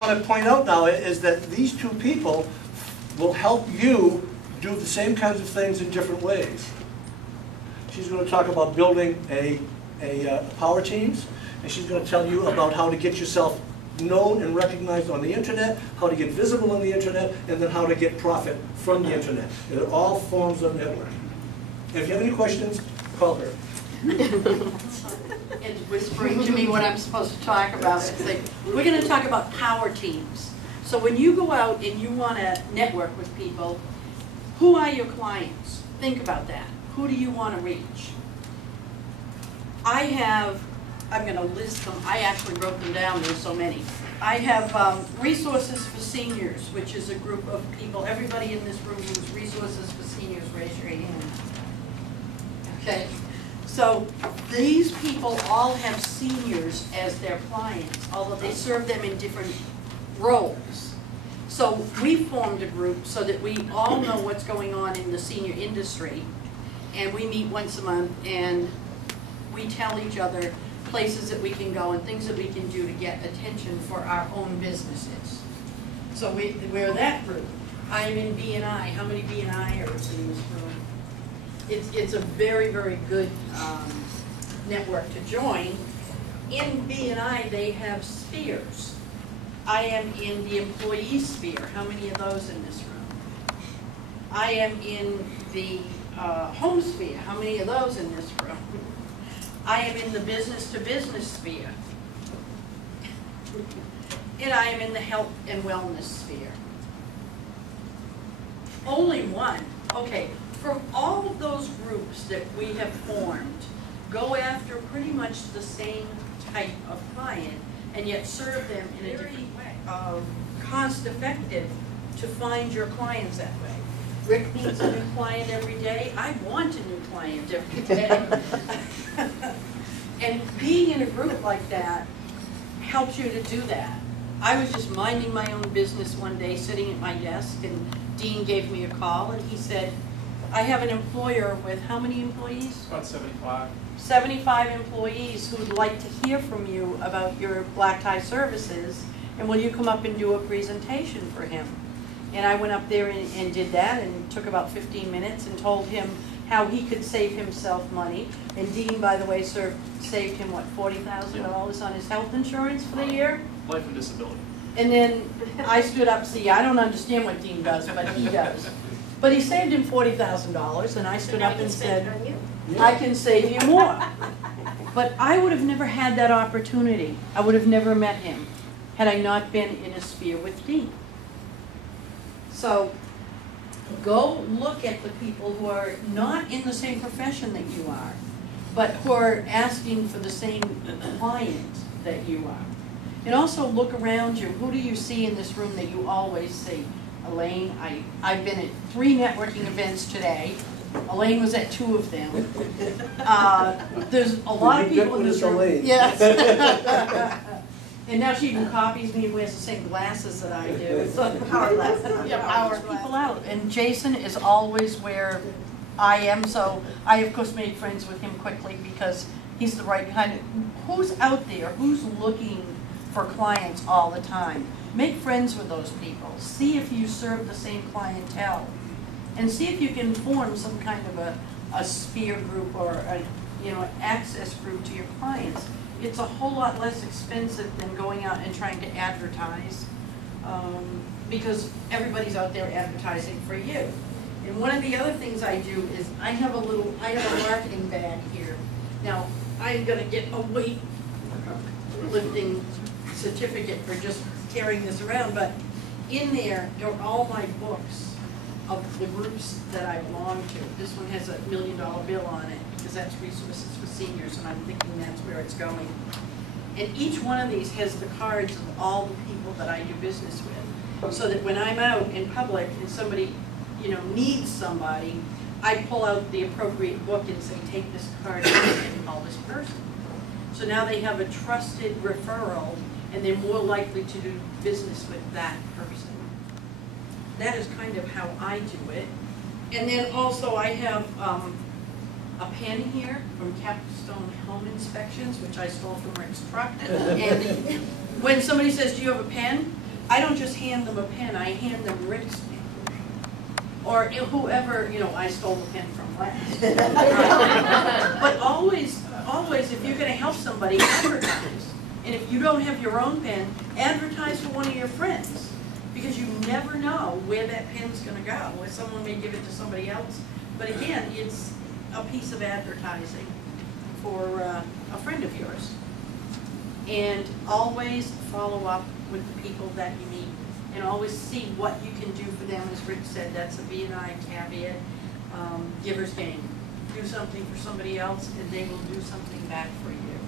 What I want to point out now is that these two people will help you do the same kinds of things in different ways. She's going to talk about building a power teams, and she's going to tell you about how to get yourself known and recognized on the internet, how to get visible on the internet, and then how to get profit from the internet. They're all forms of networking. If you have any questions, call her. And whispering to me what I'm supposed to talk about. It's like, we're going to talk about power teams. So when you go out and you want to network with people, who are your clients? Think about that. Who do you want to reach? I'm going to list them. I actually wrote them down. There's so many. I have Resources for Seniors, which is a group of people. Everybody in this room who's Resources for Seniors, raise your hand. Okay. So these people all have seniors as their clients, although they serve them in different roles. So we formed a group so that we all know what's going on in the senior industry, and we meet once a month and we tell each other places that we can go and things that we can do to get attention for our own businesses. So we're that group. I'm in B&I. How many B&Iers in this room? It's a very, very good network to join. In B&I, they have spheres. I am in the employee sphere. How many of those in this room? I am in the home sphere. How many of those in this room? I am in the business-to-business sphere. And I am in the health and wellness sphere. Only one. Okay. From all of those groups that we have formed, go after pretty much the same type of client, and yet serve them in a different way. Cost-effective to find your clients that way. Rick needs a new client every day. I want a new client every day. And being in a group like that helps you to do that. I was just minding my own business one day, sitting at my desk, and Dean gave me a call, and he said, I have an employer with how many employees? About 75. 75 employees who would like to hear from you about your black tie services, and will you come up and do a presentation for him? And I went up there and did that, and took about 15 minutes and told him how he could save himself money. And Dean, by the way, saved him, what, $40,000 on his health insurance for the year? Life and disability. And then I stood up, see, I don't understand what Dean does, but he does. But he saved him $40,000, and I stood up and said, I can save you more. But I would have never had that opportunity. I would have never met him had I not been in a sphere with Dean. So go look at the people who are not in the same profession that you are, but who are asking for the same client that you are. And also look around you. Who do you see in this room that you always see? Elaine, I've been at 3 networking events today. Elaine was at 2 of them. There's a lot of people in this room. Yes. And now she even copies me and wears the same glasses that I do. So Power glasses. Yeah, power people out. And Jason is always where I am, so I of course made friends with him quickly because he's the right kind of, who's out there, who's looking for clients all the time. Make friends with those people. See if you serve the same clientele. And see if you can form some kind of a sphere group or a access group to your clients. It's a whole lot less expensive than going out and trying to advertise because everybody's out there advertising for you. And one of the other things I do is I have a marketing bag here. Now, I'm going to get a weight lifting certificate for just carrying this around, but in there are all my books of the groups that I belong to. This one has a $1 million bill on it because that's Resources for Seniors, and I'm thinking that's where it's going. And each one of these has the cards of all the people that I do business with, so that when I'm out in public and somebody needs somebody, I pull out the appropriate book and say, take this card and call this person. So now they have a trusted referral, and they're more likely to do business with that person. That is kind of how I do it. And then also I have a pen here from Capstone Home Inspections, which I stole from Rick's truck. And when somebody says, do you have a pen? I don't just hand them a pen, I hand them Rick's pen. Or whoever, I stole the pen from last. But always, if you're gonna help somebody, advertise. And if you don't have your own pen, advertise for one of your friends. Because you never know where that pen's gonna go, or someone may give it to somebody else. But again, it's a piece of advertising for a friend of yours. And always follow up with the people that you meet, and always see what you can do for them. As Rick said, that's a B&I caveat. Giver's gain. Do something for somebody else, and they will do something back for you.